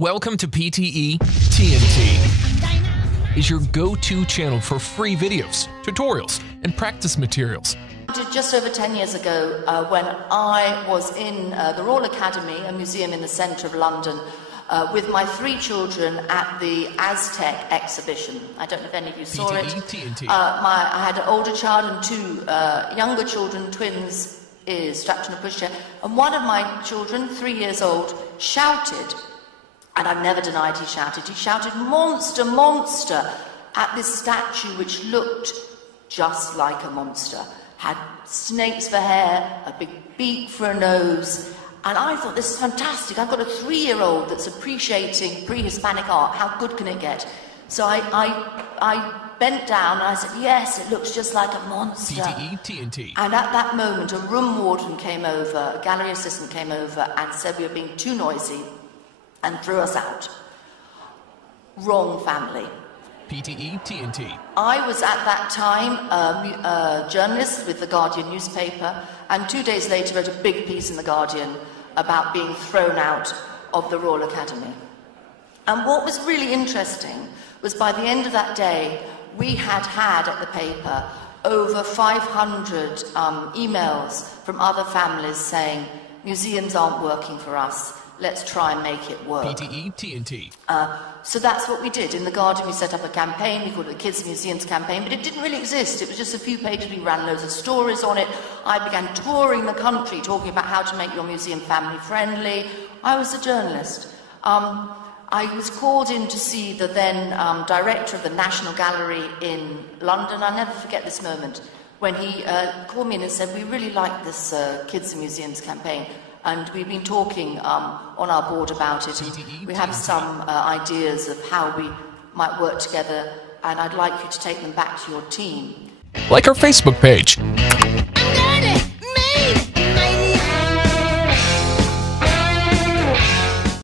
Welcome to PTE TNT. Is your go-to channel for free videos, tutorials, and practice materials. Just over 10 years ago, when I was in the Royal Academy, a museum in the centre of London, with my 3 children at the SST exhibition. I don't know if any of you saw it. TNT. I had an older child and 2 younger children, twins, strapped in a pushchair. And one of my children, 3 years old, shouted, and I've never denied he shouted, "Monster, monster," at this statue which looked just like a monster. Had snakes for hair, a big beak for a nose, and I thought, this is fantastic. I've got a 3-year-old that's appreciating pre-Hispanic art. How good can it get? So I bent down and I said, yes, it looks just like a monster. PTE TNT. And at that moment, a room warden came over, a gallery assistant came over and said we were being too noisy and threw us out. Wrong family. PTE TNT. I was at that time a journalist with the Guardian newspaper, and 2 days later wrote a big piece in the Guardian about being thrown out of the Royal Academy. And what was really interesting was by the end of that day, we had at the paper over 500 emails from other families saying, museums aren't working for us. Let's try and make it work. PTE TNT. So that's what we did. In The Guardian, we set up a campaign. We called it the Kids and Museums campaign, but it didn't really exist. It was just a few pages. We ran loads of stories on it. I began touring the country, talking about how to make your museum family-friendly. I was a journalist. I was called in to see the then director of the National Gallery in London. I'll never forget this moment, when he called me in and said, we really like this Kids and Museums campaign. And we've been talking on our board about it. And we have some ideas of how we might work together, and I'd like you to take them back to your team. Like our Facebook page.